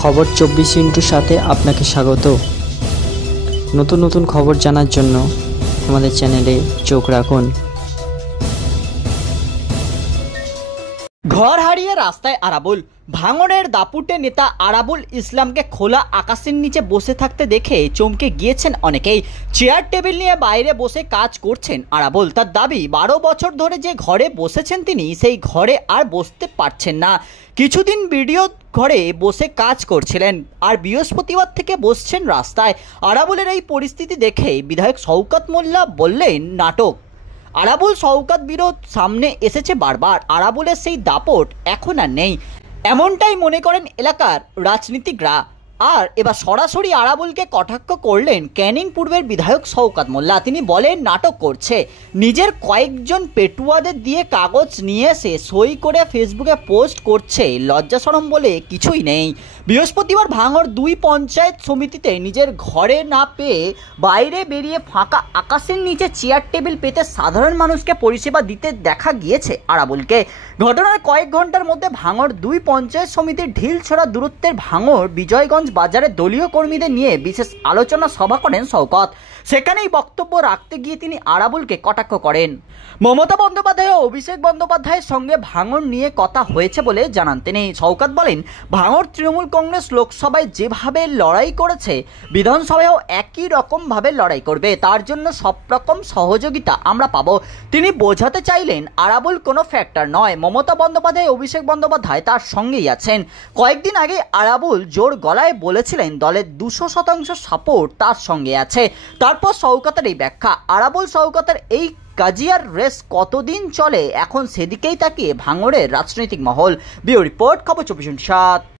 খবর 24 সাথে আপনাকে স্বাগত। নতুন নতুন খবর জানার জন্য আমাদের চ্যানেলে চোখ রাখুন। ঘর হারিয়ে রাস্তায় আরাবুল। ভাঙড়ের দাপুটে নেতা আরাবুল ইসলামকে খোলা আকাশের নিচে বসে থাকতে দেখে চমকে গিয়েছেন অনেকেই। চেয়ার টেবিল নিয়ে বাইরে বসে কাজ করছেন আরাবুল। তার দাবি 12 বছর ধরে যে ঘরে বসেছেন তিনি সেই ঘরে আর বসতে পারছেন না। কিছুদিন ভিডিও ঘরে বসে কাজ করছিলেন আর বৃহস্পতিবার থেকে বসছেন রাস্তায়। আরাবুলের এই পরিস্থিতি দেখে বিধায়ক শওকত মোল্লা বললেন নাটক। আরাবুল শওকত বিরোধ সামনে এসেছে বারবার। আরাবুলের সেই দাপট এখন আর নেই, এমনটাই মনে করেন এলাকার রাজনীতিকরা। আর এবার সরাসরি আরাবুলকে কটাক্ষ করলেন ক্যানিং পূর্বের বিধায়ক শওকত মোল্লা। তিনি বলেন নাটক করছে, নিজের কয়েকজন পেটুয়াদের দিয়ে কাগজ নিয়ে এসে সই করে ফেসবুকে পোস্ট করছে, লজ্জা শরম বলে কিছুই নেই। বৃহস্পতিবার ভাঙড় 2 পঞ্চায়েত সমিতিতে নিজের ঘরে না পেয়ে বাইরে বেরিয়ে ফাঁকা আকাশের নিচে চেয়ার টেবিল পেতে সাধারণ মানুষকে পরিষেবা দিতে দেখা গিয়েছে আরাবুলকে। ঘটনার কয়েক ঘন্টার মধ্যে ভাঙড় 2 পঞ্চায়েত সমিতির ঢিলছড়া দূরত্বের ভাঙড় বিজয়গঞ্জ বাজারে দলীয় কর্মীদের নিয়ে বিশেষ আলোচনা সভা করেন শওকত। সেখানেই বক্তব্য রাখতে গিয়ে তিনি আরাবুলকে কটাক্ষ করেন। মমতা বন্দ্যোপাধ্যায় ও অভিষেক বন্দ্যোপাধ্যায়ের সঙ্গে ভাঙড় নিয়ে কথা হয়েছে বলে জানান তিনি। শওকত বলেন, ভাঙড় তৃণমূল কংগ্রেস লোকসভায় যেভাবে লড়াই করেছে বিধানসভায়ও একই রকমভাবে লড়াই করবে, তার জন্য সব রকম সহযোগিতা আমরা পাবো। তিনি বোঝাতে চাইলেন আরাবুল কোনো ফ্যাক্টর নয়, মমতা বন্দ্যোপাধ্যায় অভিষেক বন্দ্যোপাধ্যায় তার সঙ্গেই আছেন। কয়েকদিন আগে আরাবুল জোর গলায় বলেছিলেন দলের 200% সাপোর্ট তার সঙ্গে আছে। তারপর শওকতের এই ব্যাখ্যা। আরাবুল শওকতের এই কাজিয়ার রেস কতদিন চলে এখন সেদিকেই তাকিয়ে ভাঙড়ের রাজনৈতিক মহল। ব্যুরো রিপোর্ট, খবর 24/7।